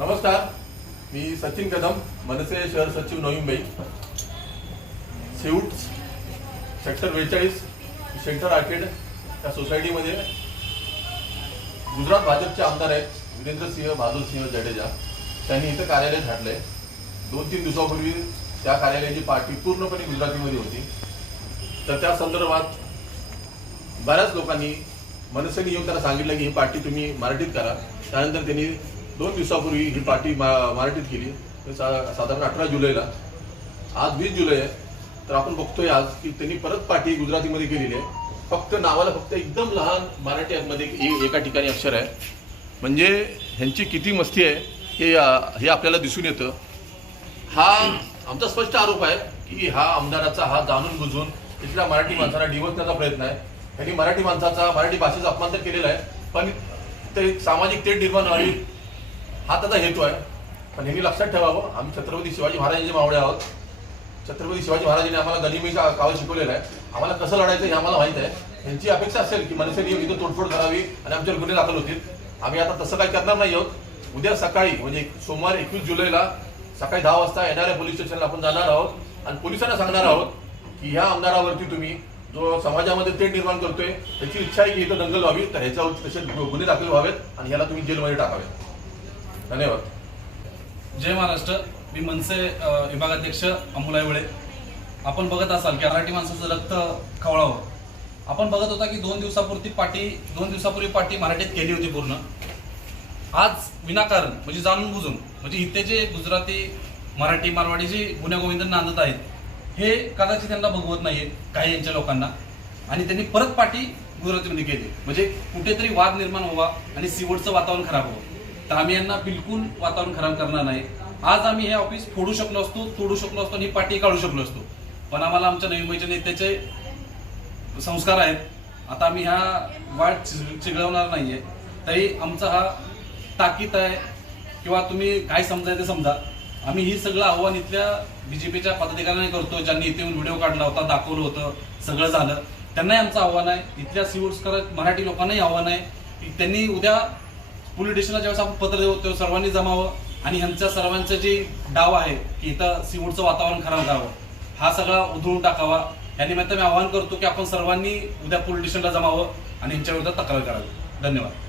नमस्कार मी सचिन कदम मनसे शहर सचिव नवी मुंबई सेऊट सेक्टर बेचाळीस सेंटर आर्केड या सोसायटीमध्ये गुजरात भाजपचे आमदार आहेत वीरेंद्रसिंह बहादूरसिंह जडेजा. त्यांनी इथं कार्यालय झाडलंय. दोन तीन दिवसापूर्वी त्या कार्यालयाची पार्टी पूर्णपणे गुजरातीमध्ये होती. तर त्या संदर्भात बऱ्याच लोकांनी मनसेने येऊन त्यांना सांगितलं की ही पार्टी तुम्ही मराठीत करा. त्यानंतर त्यांनी दोन दिवसापूर्वी ही पार्टी मा- मराठीत केली. तर सा- साधारण अठरा जुलैला. आज वीस जुलै आहे. तर आपण बघतोय आज की त्यांनी परत पार्टी गुजरातीमध्ये केलेली आहे. फक्त नावाला फक्त एकदम लहान मराठी मध्ये ए- एका ठिकाणी अक्षर आहे. म्हणजे ह्यांची किती मस्ती आहे हे हे आपल्याला दिसून येतं. हा आमचा स्पष्ट आरोप आहे की हा आमदाराचा हा जाणून बुजून इथल्या मराठी माणसाला डिवचण्याचा प्रयत्न आहे. त्यांनी मराठी माणसाचा मराठी भाषेचा अपमान तर केलेला आहे. पण ते सामाजिक तेढ निर्माण व्हावी हा त्याचा हेतू आहे. पण नेहमी लक्षात ठेवावं. आम्ही छत्रपती शिवाजी महाराजांचे मावळे आहोत. छत्रपती शिवाजी महाराजांनी आम्हाला गनिमीचा काळ शिकवलेला आहे. आम्हाला कसं लढायचं हे आम्हाला माहीत आहे. त्यांची अपेक्षा असेल की मनसेने इथं तोडफोड करावी आणि आमच्यावर गुन्हे दाखल होतील. आम्ही आता तसं काही करणार नाही आहोत. उद्या सकाळी म्हणजे सोमवार एकवीस जुलैला सकाळी दहा वाजता येणाऱ्या पोलीस स्टेशनला आपण जाणार आहोत. आणि पोलिसांना सांगणार आहोत की ह्या आमदारावरती तुम्ही जो समाजामध्ये तेढ निर्माण करतोय त्याची इच्छा आहे की इथं दंगल व्हावी. तर ह्याच्यावर तसे गुन्हे दाखल व्हावेत आणि ह्याला तुम्ही जेलमध्ये टाकावेत. धन्यवाद. जय महाराष्ट्र. मी मनसे विभागाध्यक्ष अमोल आयवळे आपण बघत असाल की मराठी माणसाचं रक्त खवळावं. आपण बघत होता की दोन दिवसापूर्वी पार्टी दोन दिवसापूर्वी पार्टी मराठीत केली होती पूर्ण. आज विनाकारण म्हणजे जाणून बुजून म्हणजे इथे जे गुजराती मराठी मारवाडी जे गुन्हेगोविंद नांदत आहेत हे कदाचित त्यांना बघवत नाहीये काही यांच्या लोकांना. आणि त्यांनी परत पाठी गुजरातीमध्ये केली. म्हणजे कुठेतरी वाद निर्माण व्हावा आणि सिवडचं वातावरण खराब व्हावं. तर आम्ही यांना बिलकुल वातावरण खराब करणार नाही. आज आम्ही हे ऑफिस फोडू शकलो असतो तोडू शकलो असतो आणि ही काढू शकलो असतो. पण आम्हाला आमच्या नवी मुंबईच्या नेत्याचे संस्कार आहेत. आता आम्ही ह्या वाट चिघळवणार नाहीये. तरी आमचा हा ताकीद आहे किंवा तुम्ही काय समजाय ते समजा. आम्ही ही सगळं आव्हान इथल्या बीजेपीच्या पदाधिकाऱ्यांनी करतो ज्यांनी इथे येऊन व्हिडिओ काढला होता दाखवलं होतं सगळं झालं. त्यांनाही आमचं आव्हान आहे. इथल्या सिवूड्सकर मराठी लोकांनाही आव्हान आहे. की त्यांनी उद्या पोलीस स्टेशनला ज्यावेळेस आपण पत्र देऊ तेव्हा सर्वांनी जमावं आणि ह्यांच्या सर्वांचं जे डाव आहे की इथं सिवूडचं वातावरण खराब करावं हा सगळा उधळून टाकावा. या निमित्त मी आवाहन करतो की आपण सर्वांनी उद्या पोलीस स्टेशनला जमावं आणि यांच्या विरोधात तक्रार करावी. धन्यवाद.